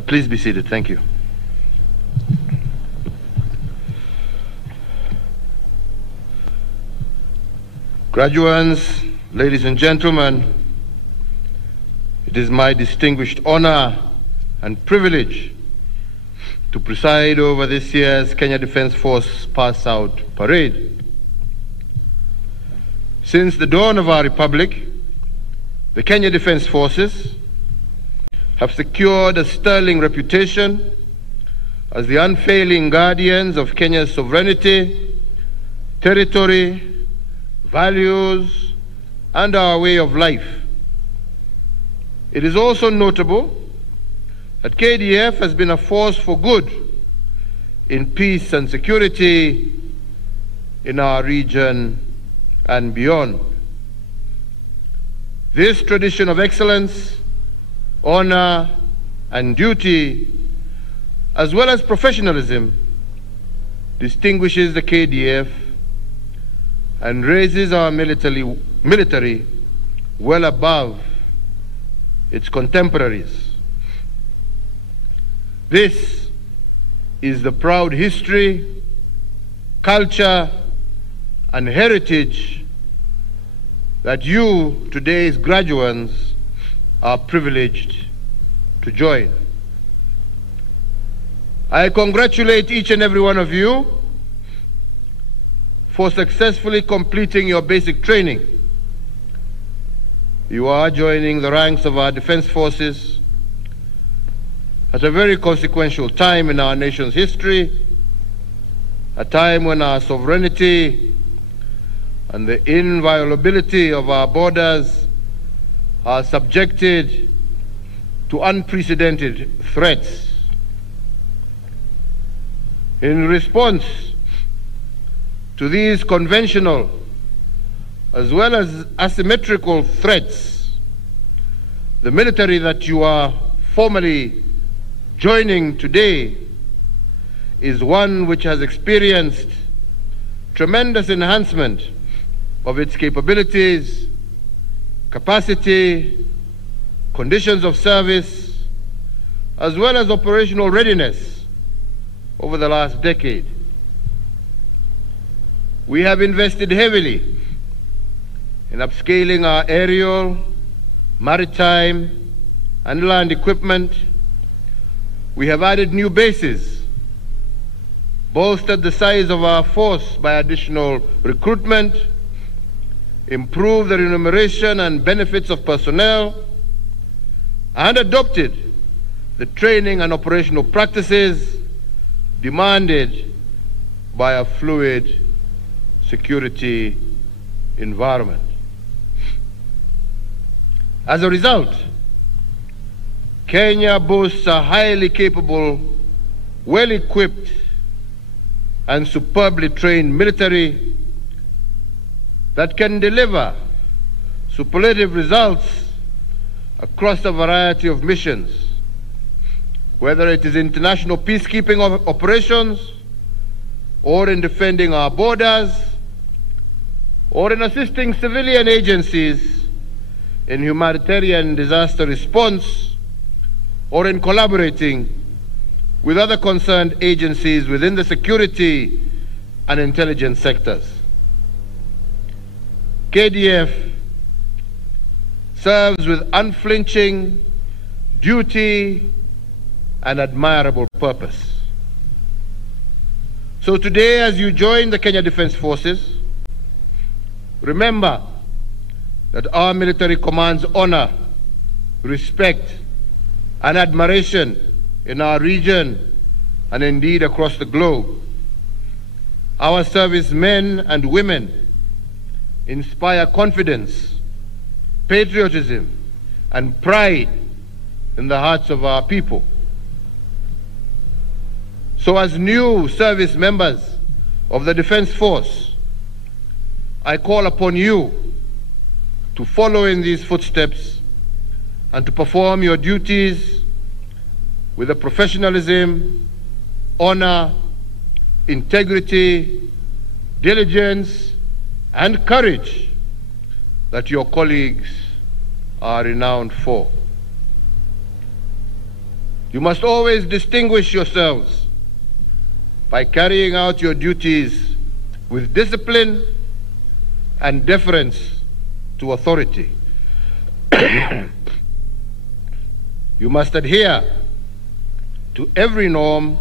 Please be seated. Thank you. Graduates, ladies and gentlemen, it is my distinguished honor and privilege to preside over this year's Kenya Defence Force Pass-Out Parade. Since the dawn of our republic, the Kenya Defence Forces have secured a sterling reputation as the unfailing guardians of Kenya's sovereignty, territory, values, and our way of life. It is also notable that KDF has been a force for good in peace and security in our region and beyond. This tradition of excellence, honor, and duty, as well as professionalism, distinguishes the KDF and raises our military well above its contemporaries. This is the proud history, culture, and heritage that you, today's graduates, are privileged to join. I congratulate each and every one of you for successfully completing your basic training. You are joining the ranks of our defense forces at a very consequential time in our nation's history, a time when our sovereignty and the inviolability of our borders are subjected to unprecedented threats. In response to these conventional as well as asymmetrical threats, the military that you are formally joining today is one which has experienced tremendous enhancement of its capabilities, capacity, conditions of service, as well as operational readiness over the last decade. We have invested heavily in upscaling our aerial, maritime, and land equipment. We have added new bases, bolstered the size of our force by additional recruitment, improved the remuneration and benefits of personnel, and adopted the training and operational practices demanded by a fluid security environment. As a result, Kenya boasts a highly capable, well-equipped, and superbly trained military that can deliver superlative results across a variety of missions, whether it is international peacekeeping operations, or in defending our borders, or in assisting civilian agencies in humanitarian disaster response, or in collaborating with other concerned agencies within the security and intelligence sectors. KDF serves with unflinching duty and admirable purpose. So today, as you join the Kenya Defence Forces, remember that our military commands honor, respect, and admiration in our region and indeed across the globe. Our servicemen and women inspire confidence, patriotism, and pride in the hearts of our people. So as new service members of the Defence Force, I call upon you to follow in these footsteps and to perform your duties with the professionalism, honor, integrity, diligence, and courage that your colleagues are renowned for. You must always distinguish yourselves by carrying out your duties with discipline and deference to authority. You must adhere to every norm,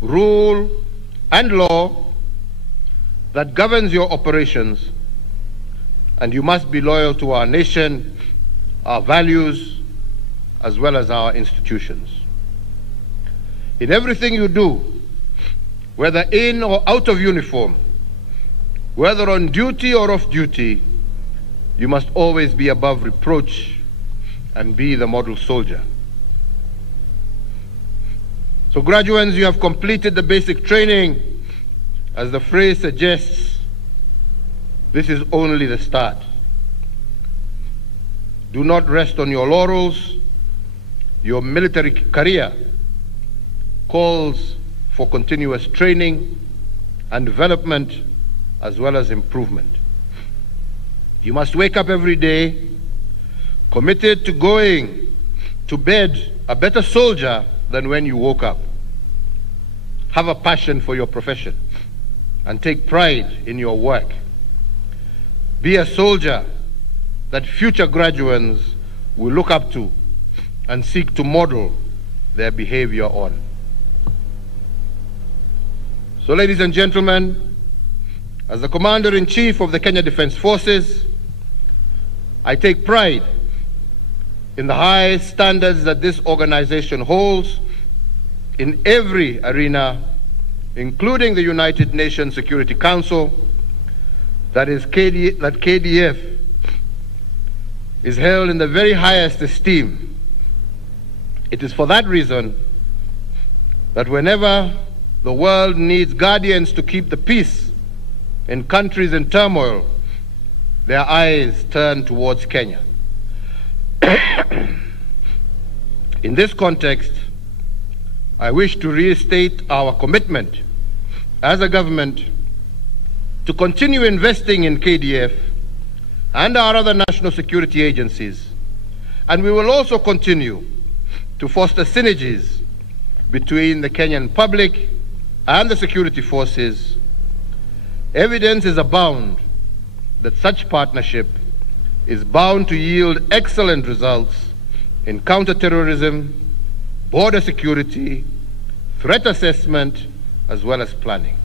rule, and law that governs your operations, and you must be loyal to our nation, our values, as well as our institutions. In everything you do, whether in or out of uniform, whether on duty or off duty, you must always be above reproach and be the model soldier. So graduates, you have completed the basic training. As the phrase suggests, this is only the start. Do not rest on your laurels. Your military career calls for continuous training and development as well as improvement. You must wake up every day committed to going to bed a better soldier than when you woke up. Have a passion for your profession and take pride in your work. Be a soldier that future graduates will look up to and seek to model their behavior on. So, ladies and gentlemen, as the Commander-in-Chief of the Kenya Defense Forces, I take pride in the high standards that this organization holds in every arena, including the United Nations Security Council, that KDF is held in the very highest esteem. It is for that reason that whenever the world needs guardians to keep the peace in countries in turmoil, their eyes turn towards Kenya. In this context, I wish to restate our commitment as a government to continue investing in KDF and our other national security agencies, and we will also continue to foster synergies between the Kenyan public and the security forces. Evidence is abound that such partnership is bound to yield excellent results in counterterrorism, border security, threat assessment, as well as planning.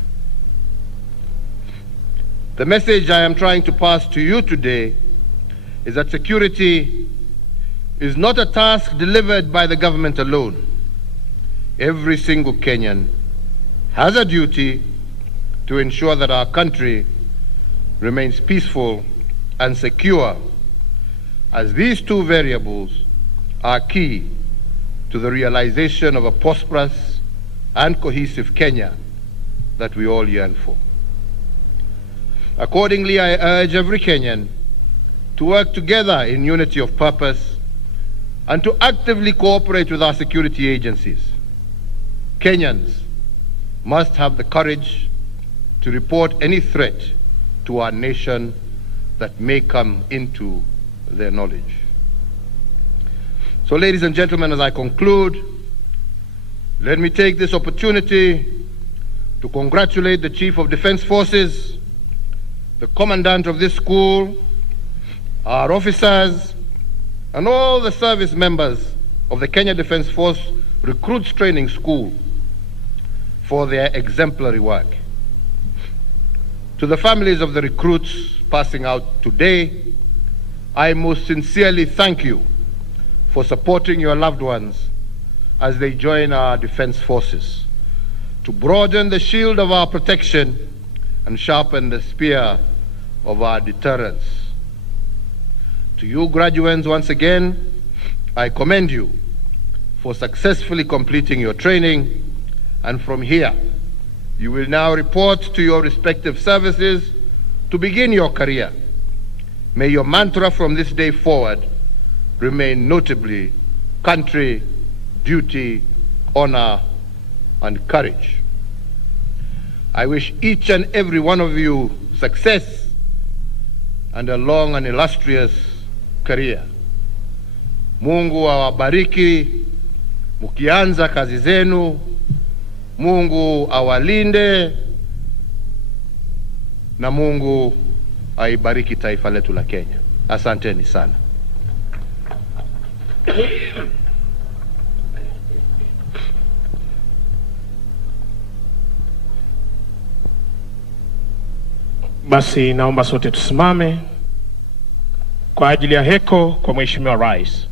The message I am trying to pass to you today is that security is not a task delivered by the government alone. Every single Kenyan has a duty to ensure that our country remains peaceful and secure, as these two variables are key to the realization of a prosperous and cohesive Kenya that we all yearn for. Accordingly, I urge every Kenyan to work together in unity of purpose and to actively cooperate with our security agencies. Kenyans must have the courage to report any threat to our nation that may come into their knowledge. So, ladies and gentlemen, as I conclude, let me take this opportunity to congratulate the Chief of Defense Forces, the Commandant of this school, our officers, and all the service members of the Kenya Defense Force Recruits Training School for their exemplary work. To the families of the recruits passing out today, I most sincerely thank you for supporting your loved ones as they join our defense forces to broaden the shield of our protection and sharpen the spear of our deterrence. To you graduates, once again, I commend you for successfully completing your training, and from here, you will now report to your respective services to begin your career. May your mantra from this day forward remain notably country, duty, honor, and courage. I wish each and every one of you success and a long and illustrious career. Mungu awabariki mkianza kazi zenu. Mungu awalinde na Mungu aibariki taifa letu la Kenya. Asanteni sana. Basi naomba sote tusimame kwa ajili ya heko kwa Mheshimiwa Rais.